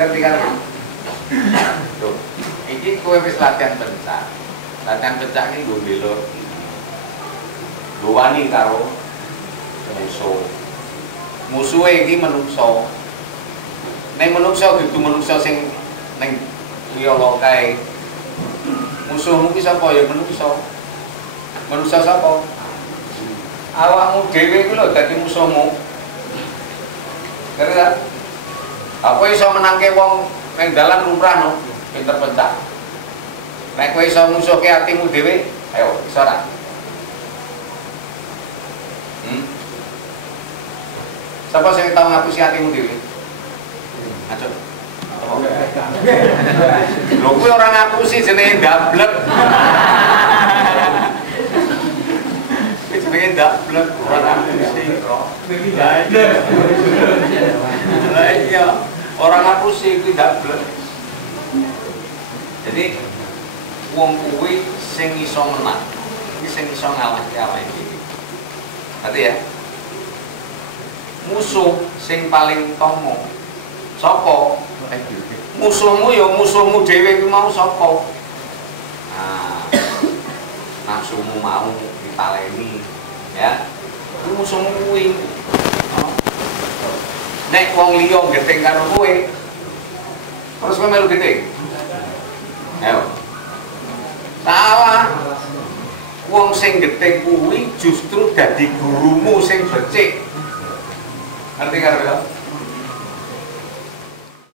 Ngerti kan? Tuh, ini kowe wis latihan pencak. Latihan pencak iki nggo mbelok. Wani karo musuh. Musuhe iki menungso. Ning menungso dudu menungso sing ning liya kae. Musuhmu ki sapa ya menungso. Menungso sapa? Awakmu dhewe iku lho dadi musuhmu. Ngerti kan? Apa iso menangke wong ning dalan lumrah no, pinter pencak. Nek kowe iso musuhke atimu dhewe, ayo iso ra? Siapa sing tau ngapusi atimu dhewe? Aja. Lho kuwi ora ngapusi jenenge ndablek. Jenenge ndablek ora ngapusi kok. Lah iya, orang ngapusi kuwi ndablek. Jadi wong kuwi sing iso menang. Iki sing iso ngalahke awake dhewe. Ngerti ya? Musuh sing paling tomo sapa? Musuhmu ya musuhmu dhewe kuwi mau sapa? Nah, nafsumu mau dipaleni ya. Kuwi musuhmu kuwi. Nek wong liya gething karo kowe, terus kowe melu gething. Ayo. Salah. Wong sing gething kuwi justru dadi gurumu sing becik. Ngerti karo ya?